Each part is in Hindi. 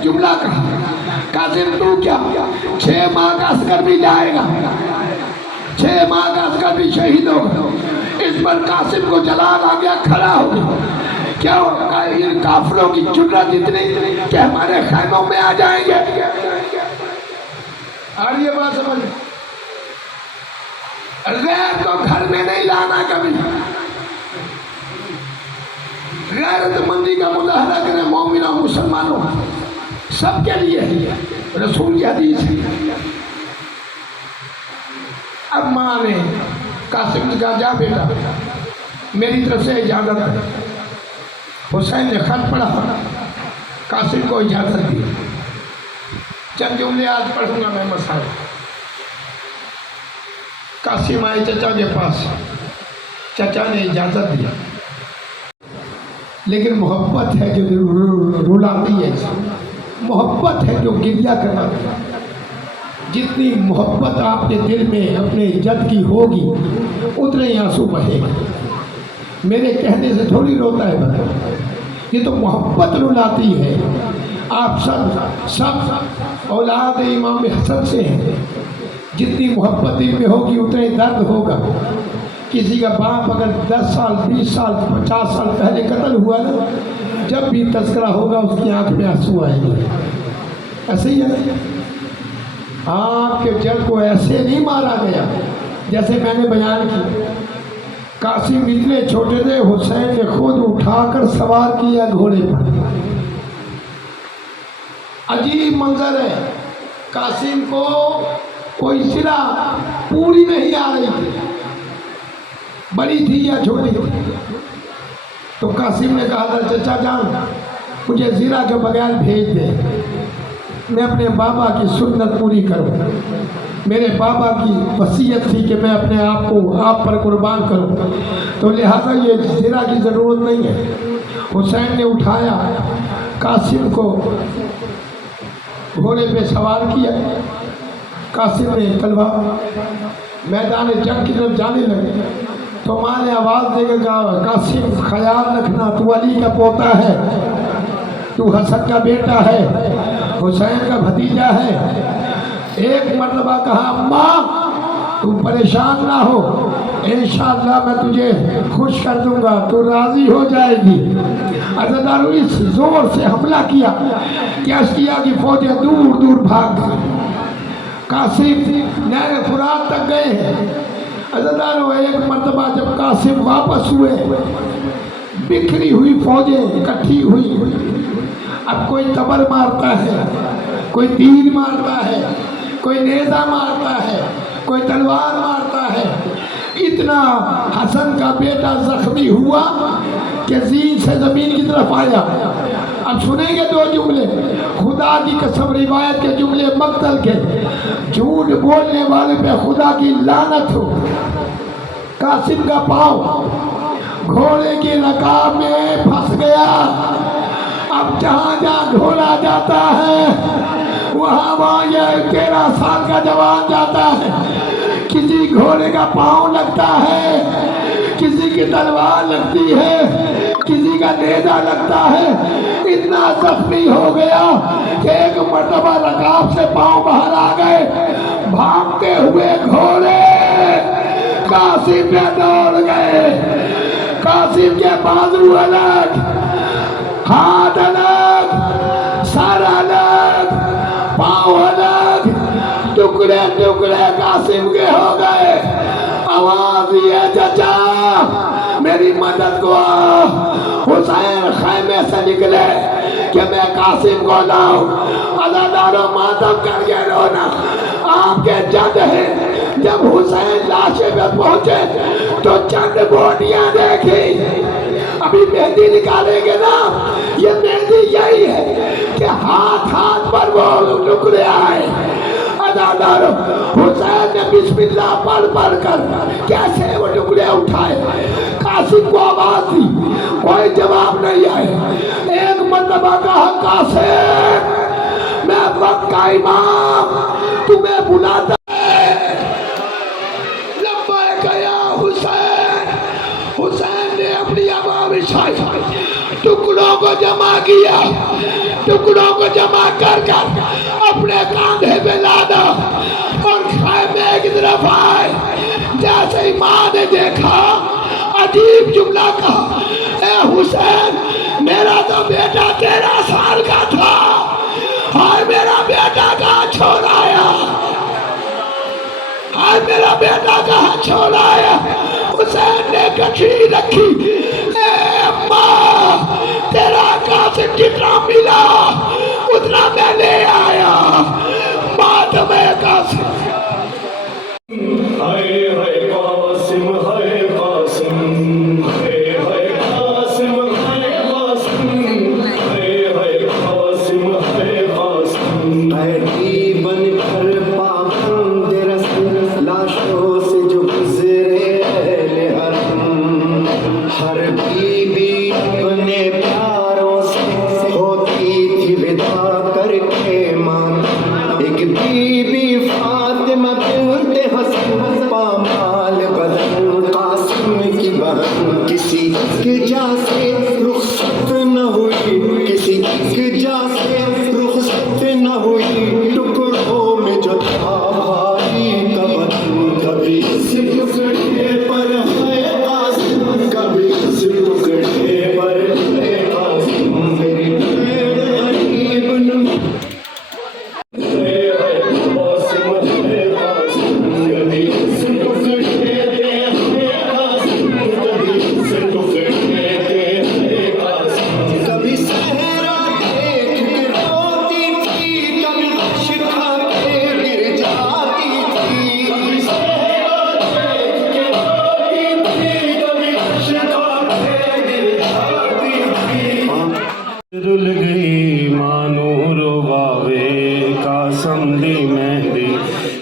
जुमला कहा, कासिम तू क्या 6 माह का असकर भी जाएगा, 6 माह का असकर भी शहीद होगा। इस पर कासिम को जलाल आ गया, खड़ा हो गया। क्या इन काफिरों की जुर्रत इतनी कि हमारे खैमों में आ जाएंगे। और ये बात समझ, गैर तो घर में नहीं लाना कभी। गैरतमंदी का मुजाहरा करें मोमिनों मुसलमानों सबके लिए, रसूल की हदीस है। अब माँ ने कासिम ने कहा, जा बेटा मेरी तरफ से इजाज़त है। हुसैन ने खत पढ़ा, कासिम को इजाज़त दी। चंद जुमले आज पढ़ूंगा मैं मसाइल। कासिम आए चचा के पास, चचा ने इजाज़त दी, लेकिन मोहब्बत है जो रुलाती है, मोहब्बत है जो गिरिया कराती है। जितनी मोहब्बत आपके दिल में अपने इज्जत की होगी उतने ही आंसू बहेगा। मेरे कहने से थोड़ी रोता है बता, ये तो मोहब्बत रुलाती है। आप सब औलाद इमाम हसन से हैं, जितनी मोहब्बत दिल में होगी उतने दर्द होगा। किसी का बाप अगर 10 साल 20 साल 50 साल पहले कत्ल हुआ ना, जब भी तस्करा होगा उसकी आंख में आंसू आएंगे। ऐसे ही है, आँख के जल को ऐसे नहीं मारा गया जैसे मैंने बयान की। कासिम इतने छोटे थे, हुसैन ने खुद उठाकर सवार किया घोड़े पर। अजीब मंजर है, कासिम को कोई सिरा पूरी नहीं आ रही थी, बड़ी थी या छोटी थी। तो कासिम ने कहा था, चचा जान मुझे ज़िरा के बगैर भेज दे, मैं अपने बाबा की सुन्नत पूरी करूं। मेरे बाबा की वसीयत थी कि मैं अपने आप को आप पर कुर्बान करूं, तो लिहाजा ये ज़िरा की ज़रूरत नहीं है। हुसैन ने उठाया, कासिम को घोड़े पे सवार किया। कासिम ने तलवार मैदान जंग की तरफ जाने लगे तो माँ ने आवाज़ देकर कहा, कासिम ख्याल रखना, तू अली का पोता है, तू हसन का बेटा है, हुसैन का भतीजा है। एक मरतबा कहा, अम्मा तू परेशान ना हो, इंशाअल्लाह मैं तुझे खुश कर दूंगा, तू राजी हो जाएगी। अज़दारो इस जोर से हमला किया कि अश्किया की फौजें दूर दूर भाग गई। कासिम नहर फुरात तक गए हैं। अज़दारो एक मरतबा जब कासिम वापस हुए, बिखरी हुई फौजें इकट्ठी हुई। अब कोई तबर मारता है, कोई तीर मारता है, कोई नेज़ा मारता है, कोई तलवार मारता है। इतना हसन का बेटा जख्मी हुआ कि ज़ीन से ज़मीन की तरफ आया। अब सुनेंगे 2 जुमले, खुदा की कसम रिवायत के जुमले मक्तल के। झूठ बोलने वाले पे खुदा की लानत हो। कासिम का पाँव घोड़े की रकाब में फंस गया। अब जहाँ जहाँ घोड़ा जाता है वहाँ ये 13 साल का जवान जाता है। किसी घोड़े का पाँव लगता है, किसी की तलवार लगती है, किसी का नेज़ा लगता है। इतना जख्मी हो गया कि एक मरतबा रकाब से पाँव बाहर आ गए। भागते हुए घोड़े कासिम पे दौड़ गए। कासिम के बाजू अलग, हाथ अलग, सर अलग, पाँव अलग, टुकड़े टुकड़े कासिम के हो गए। आवाज ये, चचा मेरी मदद को। हुसैन खैमे से निकले कि मैं कासिम को लाऊं। अज़ादारों मातम करके रोना। आपके जद है, जब हुसैन लाशे पे पहुंचे तो चंद बोटियां देखी। अभी मेहंदी निकालेंगे ना, ये मेहंदी यही है कि हाथ हाथ पर वो टुकड़े आए। अज़ादारों हुसैन ने बिस्मिल्लाह पढ़ कर कैसे वो टुकड़े उठाए। कासिम को आवाज दी, कोई जवाब नहीं आए। एक मरतबा कहा, कासिम मैं वक्त का इमाम तुम्हें बुलाता है। लब्बैक या हुसैन। हुसैन ने अपनी वो विषय टुकड़ों को जमा किया, टुकड़ों को जमा कर कर अपने कांधे पे लादा और खैमे की तरफ आए। जैसे ही माँ ने देखा अजीब जुमला कहा, ए हुसैन मेरा तो बेटा 13 साल का था, हाय मेरा बेटा कहाँ छोड़ आया, हाय मेरा बेटा कहाँ छोड़ आया। हुसैन ने गठरी रखी, ए अम्मा तेरा कासिम जितना मिला उतना मैं ले आया, माँ तुम्हें कासिम। हाय हाय कासिम, हाय कासिम, हाय हाय कासिम, हाय कासिम, हाय हाय कासिम, हाय कासिम। कैदी बनकर पाबंद रस्म लाशों से जो गुजरे अहले हरम, हर बीबी अपने प्यारों से होती थी विदा करके मान। एक बीबी फातिमा बिन्ते हसन पामाल बदन कासिम की बहन, किसी की जा से रुखसत न हुई, किसी की जा से रुखसत न हुई। टुकड़ों में जो था भाई का बदन, कभी इस टुकड़े पर है कासिम, कभी इस टुकड़े पर है कासिम। मेरी भेड़ गरीब न हाय हाय कासिम, हाय कासिम, कभी इस टुकड़े पे है कासिम, कभी इस टुकड़े पे है कासिम। कभी सहरा देख के रोती थी, कभी गश खा के गिर जाती थी। कभी सहरा देख के रोती थी, कभी गश खा के गिर जाती थी। रुल गई मानो रुबावे कासम दी मेहंदी,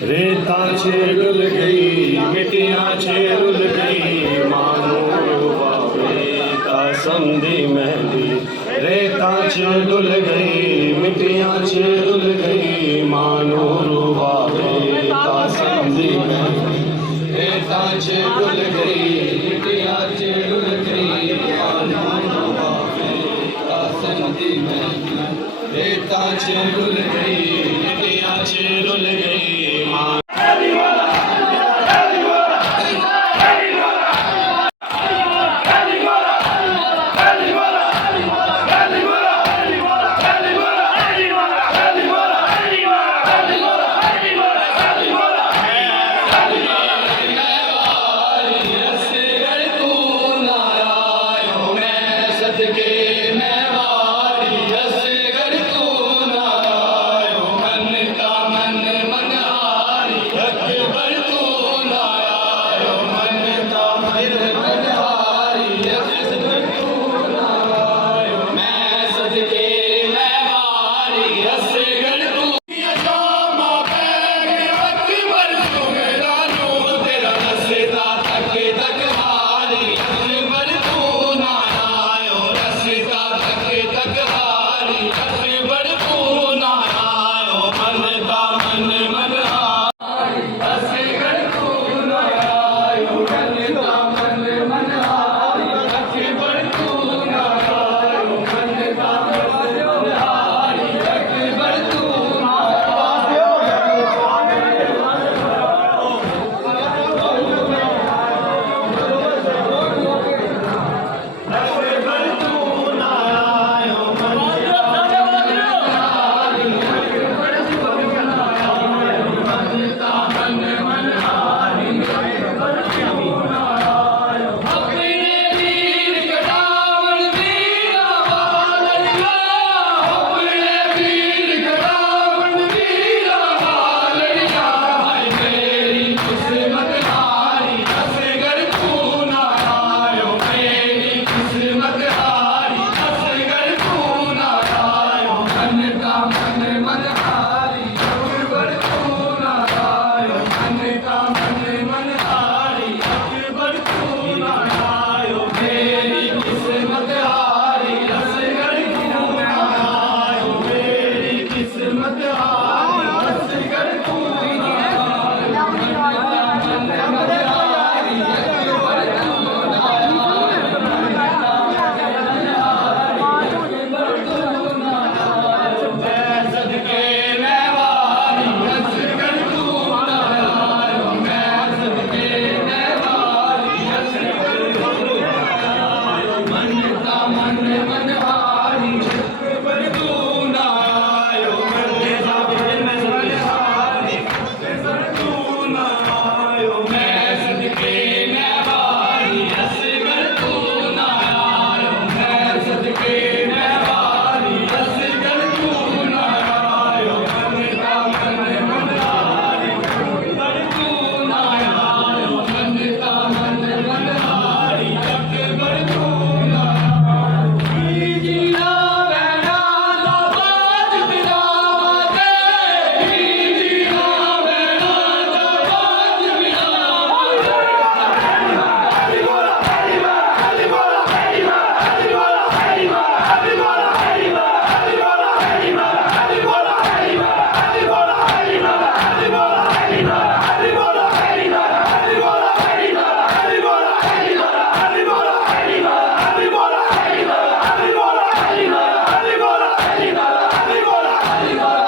रेता छे रुल गई मिट्टियाँ छे रुल गई मानो रुबावे कासम दी मेहंदी, रेता छे रुल गई मिट्टियाँ छे रुल गई मानो रुबावे कासम दी मेहंदी, रेता छे रुल गई मिट्टियाँ छे रुल गई मानो रुबावे कासम दी मेहंदी, रेता छे रुल गई मिट्टियाँ छे रुल गई मानो। प्यारी